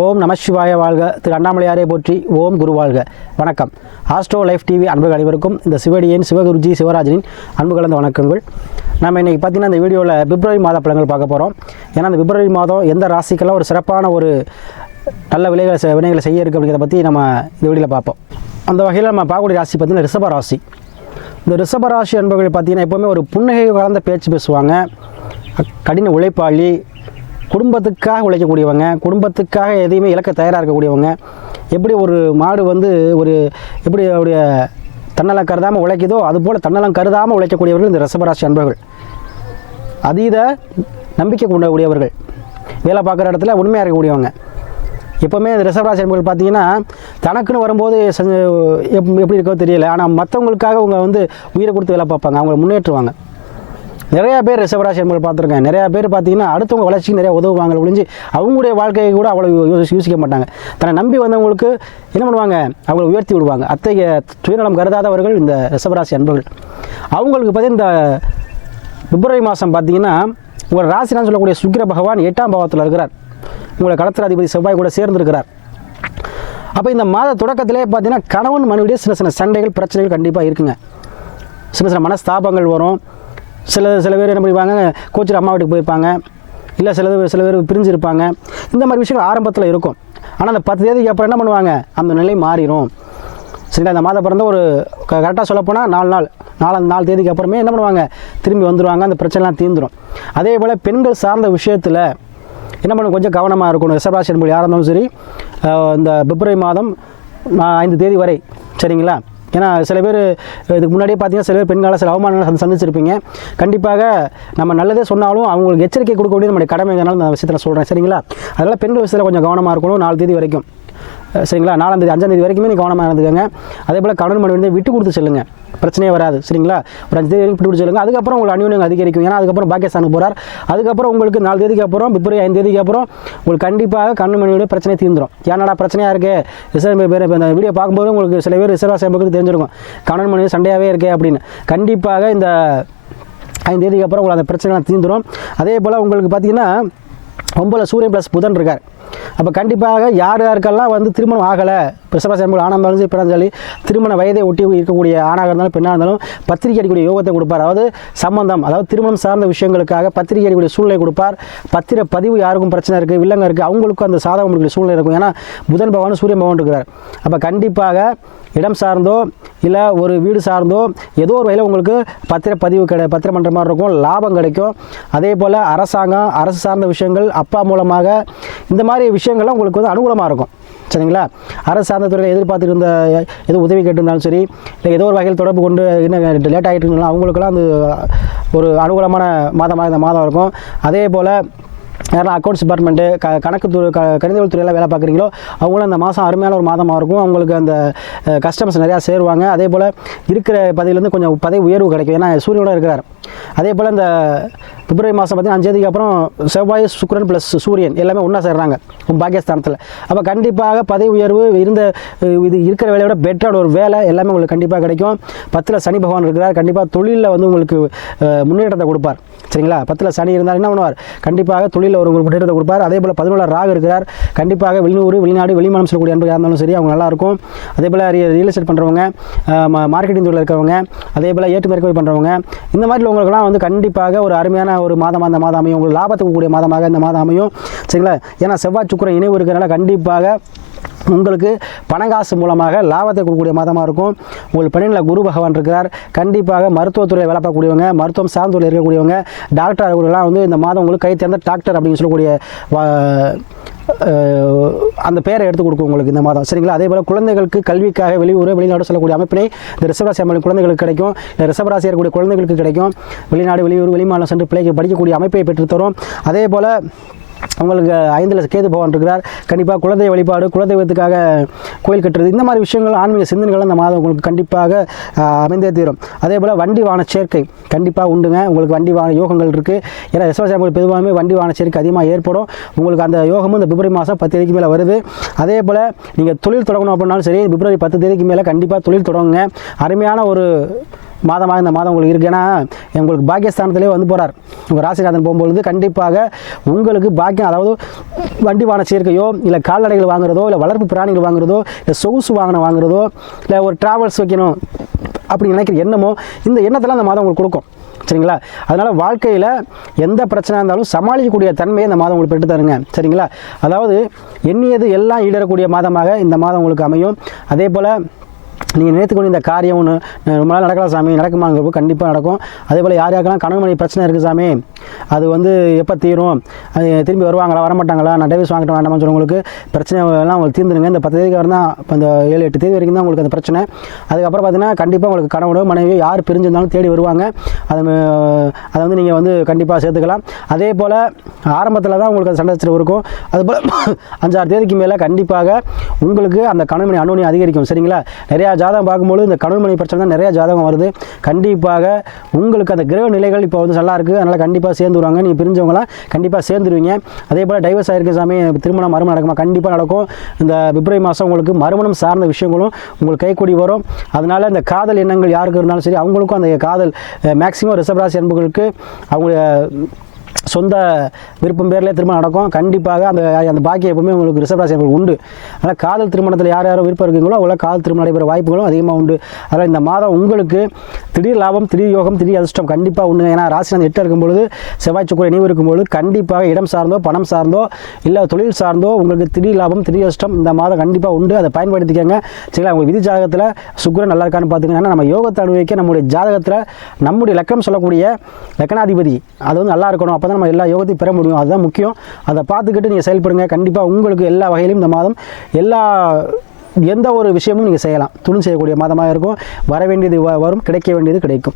ஓம் நமசிவாய வாழ்க. திரு அண்ணாமலையாரே போற்றி ஓம் குரு வாழ்க. வணக்கம். ஆஸ்ட்ரோ லைஃப் டிவி அன்புகள் அனைவருக்கும் இந்த சிவடியின் சிவகுருஜி சிவராஜனின் அன்பு கலந்த வணக்கங்கள். நம்ம இன்றைக்கி பார்த்தீங்கன்னா இந்த வீடியோவில் பிப்ரவரி மாத பழங்கள் பார்க்க போகிறோம் ஏன்னா இந்த பிப்ரவரி மாதம் எந்த ராசிக்கெல்லாம் ஒரு சிறப்பான ஒரு நல்ல விலைகளை வினைகளை செய்ய இருக்குது அப்படிங்கிறத பற்றி நம்ம இந்த வீடியோவில் பார்ப்போம். அந்த வகையில் நம்ம பார்க்கக்கூடிய ராசி பார்த்தீங்கன்னா ரிஷப ராசி. இந்த ரிஷப ராசி அன்பர்கள் பார்த்தீங்கன்னா எப்போவுமே ஒரு புன்னகை கலந்த பேச்சு பேசுவாங்க. கடின உழைப்பாளி குடும்பத்துக்காக உழைக்கக்கூடியவங்க குடும்பத்துக்காக எதையுமே இழக்க தயாராக இருக்கக்கூடியவங்க எப்படி ஒரு மாடு வந்து ஒரு எப்படி அவருடைய தன்னலம் கருதாமல் உழைக்குதோ அதுபோல் தன்னலம் கருதாமல் உழைக்கக்கூடியவர்கள் இந்த ரிஷபராசி அன்பர்கள். அதீத நம்பிக்கை கொண்டக்கூடியவர்கள். வேலை பார்க்குற இடத்துல உண்மையாக இருக்கக்கூடியவங்க. எப்போவுமே இந்த ரிசர்வராசி அன்பர்கள் பார்த்தீங்கன்னா தனக்குன்னு வரும்போது செஞ்சு எப் எப்படி இருக்கோ தெரியல. ஆனால் மற்றவங்களுக்காக அவங்க வந்து உயிரை கொடுத்து வேலை பார்ப்பாங்க. அவங்களை முன்னேற்றுவாங்க. நிறையா பேர் ரிசர்வராசி என்பர்கள் பார்த்துருக்கேன் நிறையா பேர் பார்த்தீங்கன்னா அடுத்தவங்க வளர்ச்சிக்கு நிறைய உதவுவாங்க ஒழிஞ்சு அவங்களுடைய வாழ்க்கையை கூட அவ்வளோ யோசி- யோசிக்க மாட்டாங்க. தன்னை நம்பி வந்தவங்களுக்கு என்ன பண்ணுவாங்க? அவங்களை உயர்த்தி விடுவாங்க. அத்தகைய சுயநலம் கருதாதவர்கள் இந்த ரிஷபராசி அன்பர்கள். அவங்களுக்கு பார்த்தீங்கன்னா இந்த பிப்ரவரி மாதம் பார்த்தீங்கன்னா உங்கள் ராசினான்னு சொல்லக்கூடிய சுக்கிர பகவான் எட்டாம் பாவத்தில் இருக்கிறார். உங்களை கடத்திராதிபதி செவ்வாய் கூட சேர்ந்திருக்கிறார். அப்போ இந்த மாத தொடக்கத்திலே பார்த்தீங்கன்னா கணவன் மனைவிடைய சின்ன சின்ன சண்டைகள் பிரச்சனைகள் கண்டிப்பாக இருக்குங்க. சின்ன சின்ன மனஸ்தாபங்கள் வரும். சில சில பேர் என்ன பண்ணுவாங்க கோச்சர் அம்மா வீட்டுக்கு போயிருப்பாங்க. இல்லை சில சில பேர் பிரிஞ்சிருப்பாங்க. இந்த மாதிரி விஷயங்கள் ஆரம்பத்தில் இருக்கும். ஆனால் அந்த பத்து தேதிக்கு அப்புறம் என்ன பண்ணுவாங்க? அந்த நிலை மாறிடும் சரிங்களா? இந்த மாதம் பிறந்த ஒரு கரெக்டாக சொல்லப்போனால் நாலு நாள். நாலு நாலு தேதிக்கு அப்புறமே என்ன பண்ணுவாங்க? திரும்பி வந்துடுவாங்க அந்த பிரச்சனைலாம் தீர்ந்துடும் அதே போல் பெண்கள் சார்ந்த விஷயத்தில் என்ன பண்ணும்? கொஞ்சம் கவனமாக இருக்கணும். ரிசர்வாசி என்பது யாராக இருந்தாலும் சரி இந்த பிப்ரவரி மாதம் ஐந்து தேதி வரை. சரிங்களா? ஏன்னா சில பேர் இதுக்கு முன்னாடியே பார்த்தீங்கன்னா சில பேர் பெண்கால சில அவமானங்களை சந்தி- சந்திச்சிருப்பீங்க. கண்டிப்பாக நம்ம நல்லதே சொன்னாலும் அவங்களுக்கு எச்சரிக்கை கொடுக்க வேண்டியது நம்முடைய கடமைங்கனால நான் விஷயத்தில் சொல்கிறேன் சரிங்களா? அதனால் பெண்கள் விஷயத்தில் கொஞ்சம் கவனமாக இருக்கணும். நாலு தேதி வரைக்கும். சரிங்களா? நாலாம் தேதி அஞ்சாம் தேதி வரைக்குமே நீ கவனமாக இருந்துக்கோங்க. அதே போல் கடன் மனைவி வந்து விட்டு கொடுத்து செல்லுங்கள் பிரச்சனையே வராது சரிங்களா? ஒரு அஞ்சு தேதி வரைக்கும் சொல்லுங்க அதுக்கப்புறம் உங்களை அந்யோன்யம் அதிகரிக்கும். ஏன்னா அதுக்கப்புறம் பாகிஸ்தானுக்கு போகிறார் அதுக்கப்புறம் உங்களுக்கு நாலு தேதிக்கு அப்புறம் பிப்ரவரி ஐந்து தேதிக்கு அப்புறம் உங்களுக்கு கண்டிப்பாக கண்ணு மனைவியோட பிரச்சனை தீர்ந்துடும் ஏன்னாடா பிரச்சனையாக இருக்கே? ரிசர்வ் பேர் இப்போ இந்த வீடியோ பார்க்கும்போது உங்களுக்கு சில பேர் ரிசர்வ் சேம்புக்கு தெரிஞ்சிருக்கும். கணவன் சண்டையாகவே இருக்கே அப்படின்னு. கண்டிப்பாக இந்த ஐந்து தேதிக்கு அப்புறம் உங்களுக்கு அந்த பிரச்சனைலாம் தீர்ந்துடும் அதே போல் உங்களுக்கு பார்த்தீங்கன்னா ஒம்பதில் சூரியன் ப்ளஸ் புதன் இருக்கார். அப்போ கண்டிப்பாக யார் யாருக்கெல்லாம் வந்து திருமணம் ஆகலை பிரசவ சேம்பல் ஆணாக இருந்தாலும் சரி பிறந்தாலும் சரி, திருமண வயதை ஒட்டி இருக்கக்கூடிய ஆணாக இருந்தாலும் பெண்ணாக இருந்தாலும் பத்திரிகை அடிக்கக்கூடிய யோகத்தை கொடுப்பார். அதாவது சம்பந்தம் அதாவது திருமணம் சார்ந்த விஷயங்களுக்காக பத்திரிகை அடிக்கூடிய சூழ்நிலை கொடுப்பார். பத்திர பதிவு யாருக்கும் பிரச்சனை இருக்குது வில்லங்க இருக்குது அவங்களுக்கும் அந்த சாதகம் இருக்கக்கூடிய சூழ்நிலை இருக்கும். ஏன்னா புதன் பகவான் சூரியன் பகவான் இருக்கிறார். அப்போ கண்டிப்பாக இடம் சார்ந்தோ இல்லை ஒரு வீடு சார்ந்தோ ஏதோ ஒரு வகையில் உங்களுக்கு பத்திர பதிவு கிடை பத்திரம் பண்ணுற மாதிரி இருக்கும் லாபம் கிடைக்கும். அதே போல் அரசாங்கம் அரசு சார்ந்த விஷயங்கள் அப்பா மூலமாக இந்த மாதிரி விஷயங்கள்லாம் உங்களுக்கு வந்து அனுகூலமாக இருக்கும். சரிங்களா? அரசு சார்ந்த துறையில் எதிர்பார்த்துட்டு இருந்த ஏதோ உதவி கேட்டிருந்தாலும் சரி இல்லை ஏதோ ஒரு வகையில் தொடர்பு கொண்டு என்ன லேட் ஆகிட்டு இருந்தாலும் அவங்களுக்கெல்லாம் அது ஒரு அனுகூலமான மாதமாக இந்த மாதம் இருக்கும். அதே போல் யாரெல்லாம் அக்கௌண்ட்ஸ் டிபார்ட்மெண்ட்டு க கணக்கு துறை க கணிதவியல் துறையில் வேலை பார்க்குறீங்களோ அவங்களும் அந்த மாதம் அருமையான ஒரு மாதமாக இருக்கும். அவங்களுக்கு அந்த கஸ்டமர்ஸ் நிறையா சேருவாங்க. அதே போல் இருக்கிற பதவியிலேருந்து கொஞ்சம் பதவி உயர்வு கிடைக்கும். ஏன்னா சூரியனோட இருக்கிறார். அதே போல் இந்த பிப்ரவரி மாதம் பார்த்தீங்கன்னா அஞ்சாந்தேதிக்கு அப்புறம் செவ்வாய் சுக்ரன் ப்ளஸ் சூரியன் எல்லாமே ஒன்றா சேர்றாங்க. பாகியஸ்தானத்தில் அப்போ கண்டிப்பாக பதவி உயர்வு இருந்த இது இருக்கிற வேலையோட பெட்டரான ஒரு வேலை எல்லாமே உங்களுக்கு கண்டிப்பாக கிடைக்கும். பத்தில் சனி பகவான் இருக்கிறார். கண்டிப்பாக தொழிலில் வந்து உங்களுக்கு முன்னேற்றத்தை கொடுப்பார். சரிங்களா? பத்தில் சனி இருந்தால் என்ன பண்ணுவார்? கண்டிப்பாக தொழிலில் ஒரு உங்களுக்கு முன்னேற்றத்தை கொடுப்பார். அதே போல் பதினோழார் ராகு இருக்கிறார். கண்டிப்பாக வெளியூர் வெளிநாடு வெளிமானம் சொல்லக்கூடிய அன்பர்கள் இருந்தாலும் சரி அவங்க நல்லாயிருக்கும். அதே போல் ரியல் எஸ்டேட் பண்ணுறவங்க மார்க்கெட்டிங் துறையில் இருக்கிறவங்க அதே போல் ஏற்றுமதி இறக்குமதி பண்ணுறவங்க இந்த மாதிரி உங்களுக்குலாம் வந்து கண்டிப்பாக ஒரு அருமையான ஒரு மாதமாக அந்த மாதம் அமையும். உங்களுக்கு லாபத்துக்கு கூடிய மாதமாக இந்த மாதம் அமையும். சரிங்களா? ஏன்னா செவ்வாய் சுக்கரம் இணைவு இருக்கிறனால கண்டிப்பாக உங்களுக்கு பணங்காசு மூலமாக லாபத்தை கொடுக்கக்கூடிய மாதமாக இருக்கும். உங்கள் பணியில் குரு பகவான் இருக்கிறார். கண்டிப்பாக மருத்துவத்துறையில் வேலை பார்க்கக்கூடியவங்க மருத்துவம் சார்ந்துள்ள இருக்கக்கூடியவங்க டாக்டர் அவர்கள்லாம் வந்து இந்த மாதம் உங்களுக்கு கை தேர்ந்த டாக்டர் அப்படின்னு சொல்லக்கூடிய அந்த பேரை எடுத்து கொடுக்கும் உங்களுக்கு இந்த மாதம். சரிங்களா? அதே போல் குழந்தைகளுக்கு கல்விக்காக வெளியூர் வெளிநாடு செல்லக்கூடிய அமைப்பினை இந்த ரிசவராசி அமைப்பு குழந்தைகளுக்கு கிடைக்கும். இந்த ரிசவராசி இருக்கக்கூடிய குழந்தைகளுக்கு கிடைக்கும். வெளிநாடு வெளியூர் வெளிமாநிலம் சென்று பிள்ளைக்கு படிக்கக்கூடிய அமைப்பை பெற்றுத்தரும். அதே போல் உங்களுக்கு ஐந்தில் கேது பகவான் இருக்கிறார். கண்டிப்பாக குலதெய்வ வழிபாடு குலதெய்வத்துக்காக கோயில் கட்டுறது இந்த மாதிரி விஷயங்கள் ஆன்மீக சிந்தனைகள் அந்த மாதம் உங்களுக்கு கண்டிப்பாக அமைந்தே தீரும். அதே போல் வண்டி வாகன சேர்க்கை கண்டிப்பாக உண்டுங்க. உங்களுக்கு வண்டி வாகன யோகங்கள் இருக்குது ஏன்னா ரிசர்வ் பெரும்பாலுமே வண்டி வாகன சேர்க்கை அதிகமாக ஏற்படும். உங்களுக்கு அந்த யோகமும் இந்த பிப்ரவரி மாதம் பத்து தேதிக்கு மேலே வருது. அதே போல் நீங்கள் தொழில் தொடங்கணும் அப்படின்னாலும் சரி பிப்ரவரி பத்து தேதிக்கு மேலே கண்டிப்பாக தொழில் தொடங்குங்க. அருமையான ஒரு மாதமாக இந்த மாதம் உங்களுக்கு இருக்கு. ஏன்னா உங்களுக்கு பாக்கியஸ்தானத்திலே வந்து போகிறார் உங்கள் ராசிநாதன் போகும்பொழுது கண்டிப்பாக உங்களுக்கு பாக்கியம் அதாவது வண்டி வாகன சேர்க்கையோ இல்லை கால்நடைகள் வாங்குறதோ இல்லை வளர்ப்பு பிராணிகள் வாங்குறதோ இல்லை சொகுசு வாகனம் வாங்குறதோ இல்லை ஒரு டிராவல்ஸ் வைக்கணும் அப்படி நினைக்கிற எண்ணமோ இந்த எண்ணத்தெல்லாம் அந்த மாதம் உங்களுக்கு கொடுக்கும். சரிங்களா? அதனால் வாழ்க்கையில் எந்த பிரச்சனை இருந்தாலும் சமாளிக்கக்கூடிய தன்மையை இந்த மாதம் உங்களுக்கு பெற்று தருங்க. சரிங்களா? அதாவது எண்ணியது எல்லாம் ஈடறக்கூடிய மாதமாக இந்த மாதம் உங்களுக்கு அமையும். அதே போல் நீங்கள் நினைத்துக்கொண்டு இந்த காரியம் ஒன்று ரொம்ப நாள் நடக்கலாம் சாமி நடக்குமாங்கிறப்போ கண்டிப்பாக நடக்கும். அதே போல் யார் யாருக்கெல்லாம் கணவன் மணி பிரச்சனை இருக்குது சாமி அது வந்து எப்போ தீரும்? அது திரும்பி வருவாங்களா வரமாட்டாங்களா? நான் டைவர்ஸ் வாங்கிட்டு வேண்டாம்னு சொல்லுவங்களுக்கு பிரச்சனை எல்லாம் உங்களுக்கு தீர்ந்துருங்க. இந்த பத்து தேதிக்கு வரும் தான் இப்போ இந்த ஏழு எட்டு தேதி வரைக்கும் தான் உங்களுக்கு அந்த பிரச்சனை. அதுக்கப்புறம் பார்த்தீங்கன்னா கண்டிப்பாக உங்களுக்கு கணவனோ மனைவி யார் பிரிஞ்சிருந்தாலும் தேடி வருவாங்க. அது அதை வந்து நீங்கள் வந்து கண்டிப்பாக சேர்த்துக்கலாம். அதே போல் ஆரம்பத்தில் தான் உங்களுக்கு அந்த சண்டை சச்சரவு இருக்கும். அதுபோல் அஞ்சாறு தேதிக்கு மேலே கண்டிப்பாக உங்களுக்கு அந்த கணவன் அணுனி அதிகரிக்கும். சரிங்களா? நிறைய ஜாதகம் பார்க்கும்போது இந்த கணவன் பிரச்சனை தான் நிறையா ஜாதகம் வருது. கண்டிப்பாக உங்களுக்கு அந்த கிரக நிலைகள் இப்போ வந்து நல்லா இருக்குது அதனால் கண்டிப்பாக சேர்ந்து வருவாங்க. நீங்கள் பிரிஞ்சவங்களாம் கண்டிப்பாக சேர்ந்துருவீங்க. அதே போல் டைவர்ஸ் ஆகிருக்க சாமி திருமணம் மறுமணம் நடக்குமா? கண்டிப்பாக நடக்கும். இந்த பிப்ரவரி மாதம் உங்களுக்கு மறுமணம் சார்ந்த விஷயங்களும் உங்களுக்கு கைக்கூடி வரும். அதனால் இந்த காதல் எண்ணங்கள் யாருக்கு இருந்தாலும் சரி அவங்களுக்கும் அந்த காதல் மேக்ஸிமம் ரிஷபராசி அன்புகளுக்கு அவங்க சொந்த விருப்பம் பேரில் திருமணம் நடக்கும். கண்டிப்பாக அந்த அந்த பாக்கியம் எப்பவுமே உங்களுக்கு ரிசர்வ் உங்களுக்கு உண்டு. அதனால் காதல் திருமணத்தில் யார் யாரும் விருப்பம் இருக்கீங்களோ அவ்வளோ காதல் திருமணம் நடைபெற வாய்ப்புகளும் அதிகமாக உண்டு. அதனால் இந்த மாதம் உங்களுக்கு திடீர் லாபம் திடீர் யோகம் திடீர் அதிர்ஷ்டம் கண்டிப்பாக உண்டு. ஏன்னா ராசிநாதன் எட்டு இருக்கும்பொழுது செவ்வாய் சுக்கர நினைவு இருக்கும்பொழுது கண்டிப்பாக இடம் சார்ந்தோ பணம் சார்ந்தோ இல்லை தொழில் சார்ந்தோ உங்களுக்கு திடீர் லாபம் திடீர் அதிர்ஷ்டம் இந்த மாதம் கண்டிப்பாக உண்டு. அதை பயன்படுத்திக்கங்க. சரிங்களா? உங்கள் விதி ஜாதகத்தில் சுக்கரன் நல்லா இருக்கான்னு ஏன்னா நம்ம யோகத்தை அனுபவிக்க நம்முடைய ஜாதகத்தில் நம்முடைய லக்கணம் சொல்லக்கூடிய லக்கணாதிபதி அது வந்து நல்லா இருக்கணும். அப்போ தான் நம்ம எல்லா யோகத்தையும் பெற முடியும். அதுதான் முக்கியம். அதை பார்த்துக்கிட்டு நீங்கள் செயல்படுங்க. கண்டிப்பாக உங்களுக்கு எல்லா வகையிலும் இந்த மாதம் எல்லா எந்த ஒரு விஷயமும் நீங்கள் செய்யலாம். துணி செய்யக்கூடிய மாதமாக இருக்கும். வர வேண்டியது வ- வரும். கிடைக்க வேண்டியது கிடைக்கும்.